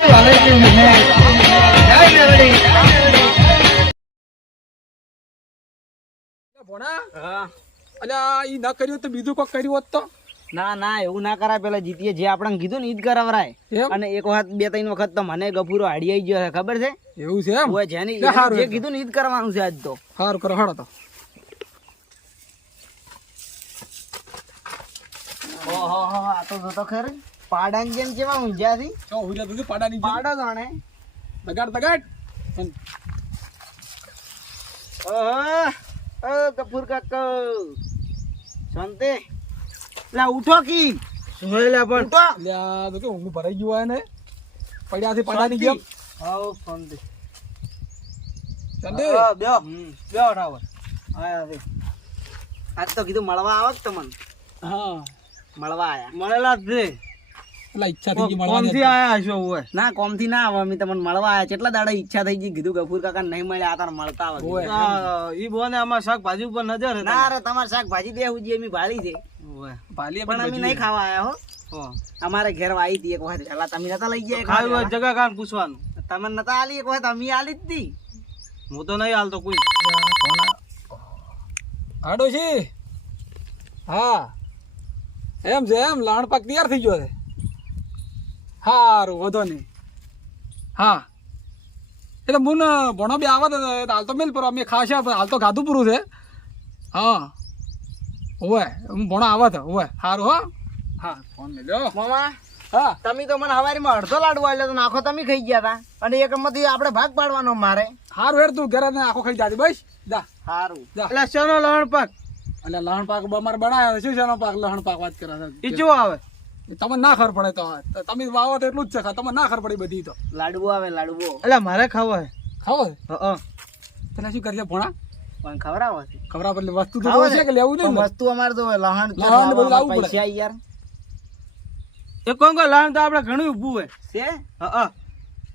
ઈ ના કર્યું તો બીજું કોઈ કર્યું હોત તો ના ના એવું ના કરાય. પેલા જીતીએ જે આપણને કીધું ને ઈ જ કરાવરાય. અને એક વખત 2-3 વખત તો મને ગફુરો હાડી આવી ગયો છે ખબર છે. એવું છે એમ? ઓય જેની જે કીધું ને ઈ જ કરવાનું છે આજ તો. સારું કરો હળો તો. ઓહો આ તો જોતો ખરી પાડાની જેમ કેવા ઊંઝ્યા થી. તો હું જતું પાડાની પાડો જાણે દગાડ દગાડ. ઓહો ઓ કપૂર કાકા શાંતિ લા ઉઠો કી જોઈલા પણ ઉઠો લ્યા તો કે ઊંઘ ભરાઈ ગયું હોય ને પડ્યાથી પાડાની જેમ. આવ શાંતિ શાંતિ બેઓ બેઓ ઠાવર આયા છે. આજ તો કીધું મળવા આવો કે તમને. હા મળવા આયા મળેલા જ છે. એટલે ઈચ્છા થઈ ગઈ કોમથી મળવાની. આયા છો ઓય ના કોમથી ના આવે અમે તમને મળવા આયા. કેટલા દાડા ઈચ્છા થઈ ગઈ કીધું ગફુર કાકા નહીં મળ્યા આ તાર મળતા આવે. ઈ બોને અમાર શાકભાજી ઉપર નજર હે. ના રે તમાર શાકભાજી દેવું જે એમી ભાળી છે. ઓય ભાલી પણ અમે નહીં ખાવા આયા હો. અમારે ઘેર આવી હતી એક વખત. પેલા તમે નતા લઈ ગયા ખાયું જગા કાન પૂછવાનું. તમે નતા આલી એક વખત અમે આલી જ તી. હું તો નહીં હાલતો કોઈ. હાડો છે. હા એમ છે એમ લાણ પાક તૈયાર થઈ ગયો છે. હારું વધો નહીં. હા એટલે મુન ભણો બી આવત હાલ તો મેલ પર અમે ખાશે હાલ તો ગાધું પૂરું છે. હા ઓવે હું ભણો આવત ઓવે સારું હો. હા ફોન મેલ્યો મામા. હા તમે તો મને હવારીમાં અડધો લાડુ આલ્યો તો નાખો તમે ખાઈ ગયા તા. અને એક માંથી આપણે ભાગ પાડવાનો મારે. હારું હેડ તું ઘરે ને આખો ખાઈ જાતી બસ જા. સારું જા. એટલે શેનો લહણ પાક એટલે લહણ પાક અમારે બનાવ્યો શું શેનો પાક લહણ પાક વાત કરે ઈ છે. ચો આવે તમને ના ખબર પડે તો તમે વાવો તો એટલું જ છે તમને ના ખબર પડી બધી તો લાડવો આવે લાડવો એટલે મારે ખાવો હે. ખાવો હં પેલા શું કરશે ભણા પણ ખવડાવો છે. ખબર પડે વસ્તુ તો ખાવો છે કે લેવું નહીં ને? વસ્તુ અમારે તો લહણ લહણ બધું લાવવું પડે. પૈસા યાર એ કોણ કોઈ લહણ તો આપણે ઘણું ઊભું હોય. છે હં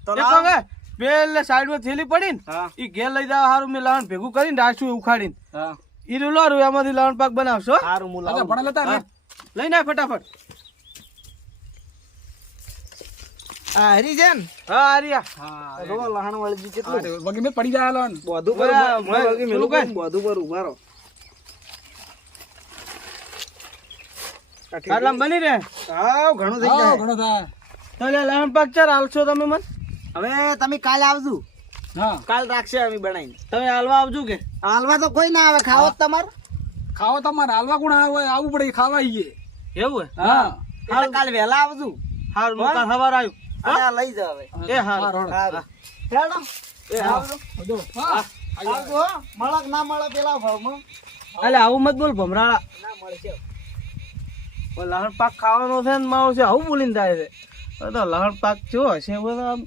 તો એ કોણ કે પેલે સાઈડમાં થેલી પડી ને હા ઈ ઘેર લઈ જવા હારું મેં લહણ ભેગું કરીને રાખ્યું ઉખાડીને હા ઈ રૂલો એમાંથી લહણ પાક બનાવશો. સારું હું અચ્છા, લાવું. ભણા લેતા ને. લઈને આવ ફટાફટ. આ હરી છે ને હા આર્યા હા જો લહણ વળગી કેટલું વગી મેં પડી જાય લોન. બધું બરાબર, પર વળગી મેલું પેલું કઈ બધું પર ઉભા રહો. આટલા બની રહે. હાવ ઘણું થઈ હા જાય. ઘણો થાય. તો લે લહણ પાક ચાર હાલશો તમે મને. હવે તમે કાલ આવજો. હા કાલ રાખશે અમે બનાવીને. તમે હાલવા આવજો કે હાલવા તો કોઈ ના આવે ખાવો જ તમારે. ખાવા તમારે હાલવા કોણ આવે આવવું પડે ખાવા આવીએ. એવું હે હા એટલે કાલ વહેલા આવજો. હારું હું કાલ સવાર આવ્યું. અને આ લઈ જાવ હવે. એ હારું. હારું. હારું. હેડો. એ આવજો. જો, હા આવજો હો. મળક ના મળે પેલા ભાવમાં. અલે આવું મત બોલ ભમરાળા. ના મળશે. ઓ લહણ પાક ખાવાનો છે ને માવો છે આવું બોલીને જાય છે. હવે તો લહણ પાક કેવો હશે એવું તો આમ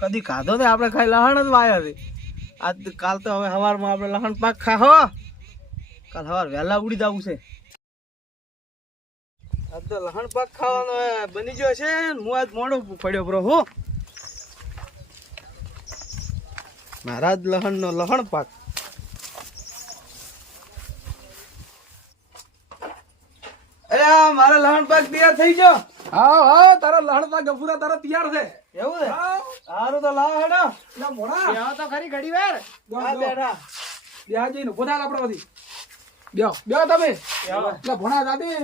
કદી ખાધો ને આપણે ખાઈ લહણ જ વાયા છે. આજ કાલ તો હવે સવારમાં આપણે લહણ પાક ખાહો. કાલ સવાર વહેલા ઉડી જવું છે. આજ તો લહણ પાક ખાવાનો બની ગયો છે ને હું આજ મોડો પડ્યો બ્રો હું મારા જ લહણનો લહણ પાક. અરે મારો લહણ પાક તૈયાર થઈ ગયો. હા હા તારા લહણતા ગફુરા તારા તૈયાર છે. એવું છે હા સારું તો લાવ હેડો. એટલે મોણા બેહો તો ખરી ઘડી વાર. આ બેઠા બેહા જઈને ઉભો થાય આપણે બધી બેહો બેહો તમે એટલે ભણા દાદી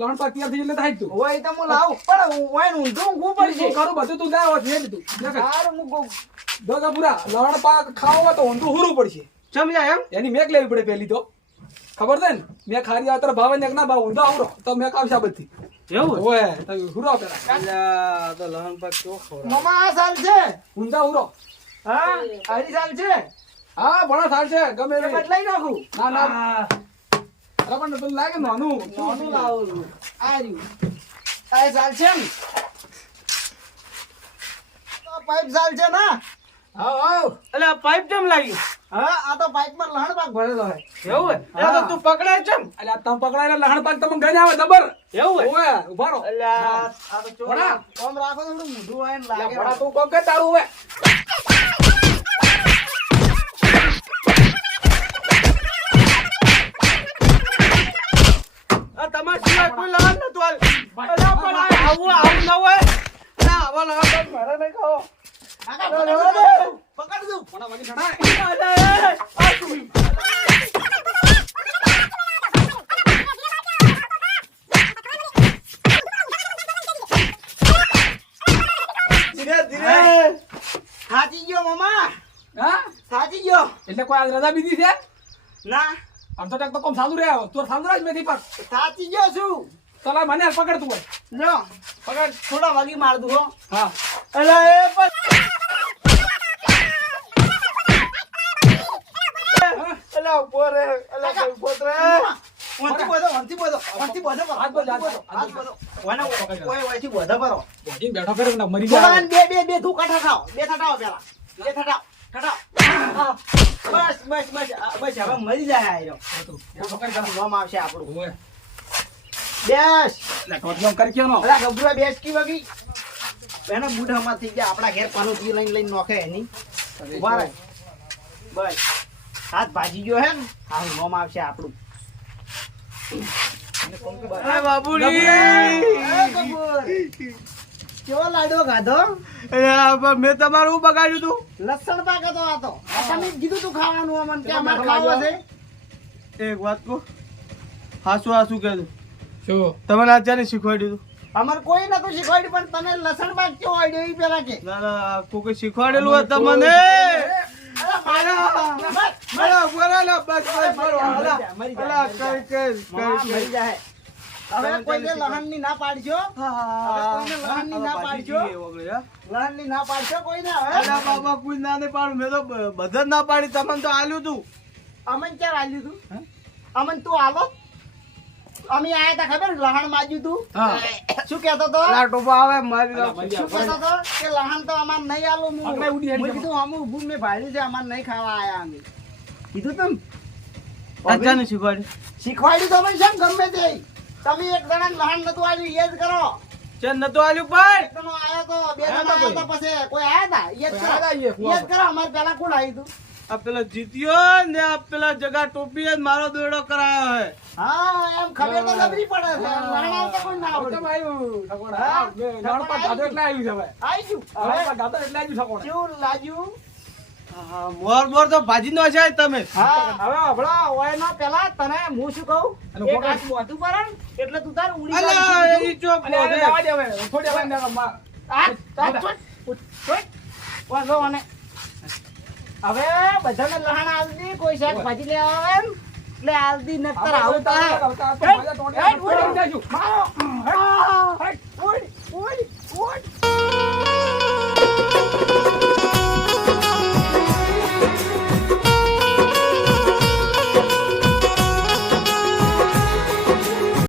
લહણ પાક તૈયાર થઈ એટલે થાય જ તું. હોય તો હું લાવું પણ હોય ને ઊંધું ઊંઘવું પડશે. શું કરું બધું તું જાય હોત હેડ તું દેખ સારું હું કહું. જો ગફુરા લહણ પાક ખાવો હોય તો ઊંધું હુરું પડશે. સમજાય એમ. એની મેક લેવી પડે પેલી તો ખબર છે ને મેં ખારી આવતર ભાવે ને ના ભાવ ઊંધો આવરો તો મેં કાવશા બધી એવું ઓય તો હુરો પેલા અલ્યા તો લહણ પાક કેવો ખવડાવે. મામા આ સાલ છે. ઊંધા હુરો હા હરી સાલ છે. હા ભણા થાળ છે ગમે એ એવી. બદલાઈ નાખું. ના ના રબણ ને પેલું લાગે નાનું નાનું લાવું. આ રહ્યું. આ સાલ છે ને. તો પાઇપ સાલ છે ને. આવ આવ અલ્યા પાઇપ કેમ લાગી. હા આ તો પાઇપમાં લહણ પાક ભરેલો હોય. એવું હે અલ્યા તો તું પકડાય કેમ. અલ્યા તમ પકડાયેલા લહણ પાક તમે ગઈ આવે દબર એવું હે ઓય ઉભા રહો અલ્યા આ તો ચોર. ભણા આમ રાખો તો થોડું મોઢું હોય ને લાગે. ભણા તું કોક કે તારું હવે આ તમાર સિવાય કોઈ લહણ નતું હાલ. અલ્યા પણ આવું ના હોય. અલ્યા આવા લહણ પાક મારે મારે નહીં ખાવો. કાકા, ના, પકડ રહેવા દઉં. દે. પકડ દઉં. પણ વળી છોડાય. અલે, આ તું. ધીરે ધીરે. થાચી ગયો મામા, હા થાચી ગયો. એટલે કોઈ આજ રજા બીધી છે ના, અડધો ટક તો કોમ ચાલુ રહ્યા તો ચાલુ રાખ મેથી પર થાચી ગયો છું. તો લાય મને પકડ તું હોય જો, પકડ થોડા વાગી માર દઉં હો. હા અલે, એ પણ. અલે, ઉભો રે. અલે, કાકા. ઉભો રે. વંથી બોધો, વંથી બોધો, વંથી બોધો કરો. હાથ બોધો, વંથી બોધો, હાથ હાથ બોધો. બોધો. વને ઓયથી બોધો કરો. બોજીને બેઠો કરે ને મરી બોલાને જાય બે ધોકા ઠઠાવો. બે ઠઠાવો પેલા. બે ઠઠાવ, ઠઠાવ. બસ, બસ, બસ, બસ, હવે મરી જાય આ રહ્યો. બેઠો કરે કરે. નામ આવશે આપણું. ઓય બેસ. એટલે ટોટલો કરી કેનો અલા ગભરા બેસ કી વગી. એના બુઢામાં થઈ ગયા આપણા ઘેર પાનું પી લઈને નોખે એની. ઉભા રહે. બસ. હાથ ભાજી ગયો હે ને હા નામ આવશે આપણું. અરે, બાબુડી. એ ગબુર. કેવો લાડવો ખાધો? અરે, આ પણ મેં તમારું શું બગાડ્યું તું? લસણ પાક હતો આ તો. આ તમે જ કીધું તું ખાવાનું અમને કે અમારે ખાવા છે. એક વાત કહું. હાસું કહેજો. શું તમને આચાર્ય શીખવાડ્યું હતું? અમારે કોઈ નતું શીખવાડ્યું પણ તમે લસણ પાક કેવો આડ્યો એ પેલા કે. ના ના કોઈ શીખવાડેલું હોય તમને. અલા, ઉભો રહે, અલા, બસ, બસ, બસ, અલા, અલા, મરી જાય. હવે કોઈને લહણની ના પાડજો. કોઈને લહણની ના પાડજો. લહણની ના પાડજો કોઈને હવે. અલા, બાબા, કોઈ ના નહીં પાડું. મેં તો બધા જ ના પાડી. તમને તો આલ્યું તું. અમન ક્યારે આલ્યું તું? અમન તું આલો? અમે આયા તા ખબર લહણ માજ્યું તું. હા શું કહેતો તો? અલા, ટોપા આવે મારી અલા, નાખ. મરી શું જાય. કહેતો તો કે લહણ તો અમાર નહીં આલો. આપણે ઉડી હેડી મેં કીધું અમુક ઊભું મેં ભાડ્યું છે અમાર નહીં ખાવા આયા અમે. કીધું તું આચાર્ય શીખવાડ્યું. શીખવાડ્યું તો અમે છે ને ગમે તે. તમે એક જણા લહણ નતું આલ્યું એ જ કરો. ચેન નતું આલ્યું પણ. એક જણો આયો તો બે આયા જણા તા આયા તો પછી કોઈ આયા તા એ જ કોઈ કરો. આયા તા, એ જ કરો અમારે પેલા કોણ આવ્યું તું? આ પેલા જીત્યો ને આ પેલા જગા ટોપી જ મારો દોરડો કરાયો હે. હા એમ ખબર તો ખબરી પડે છે. લહણ આવતા કોઈ ના આવડે. કેમ આવ્યું ઠકોણા? હા, મેં નાનો પાક ગાધો એટલે આવ્યું છે હવે. આવી ગયું. નાનો હવે પાક ગાધો એટલે આવ્યું ઠકોણા. કેવું લાગ્યું? હા, મોર તો ભાજી નો છે તમે. હા હવે હમણાં ઓય નો પેલા તને હું શું કહું અને એક ફોટો- હાથ મોઢું પર આણ, એટલે તું તાર ઉડી અલા, જાય. એ ચોક અને આને જવા દે હવે. થોડી વાર ને માં. હાથ, હાથ છોડ, છોડ. વાંધો અને હવે બધાને લહાણ આવતી કોઈ શાકભાજી લેવા આવે ને, એટલે આવતી નક્કર આવું તો હે. હેડ, હેડ, ઉડ. મારો. હેડ, ઉડ, ઉડ, ઉડ.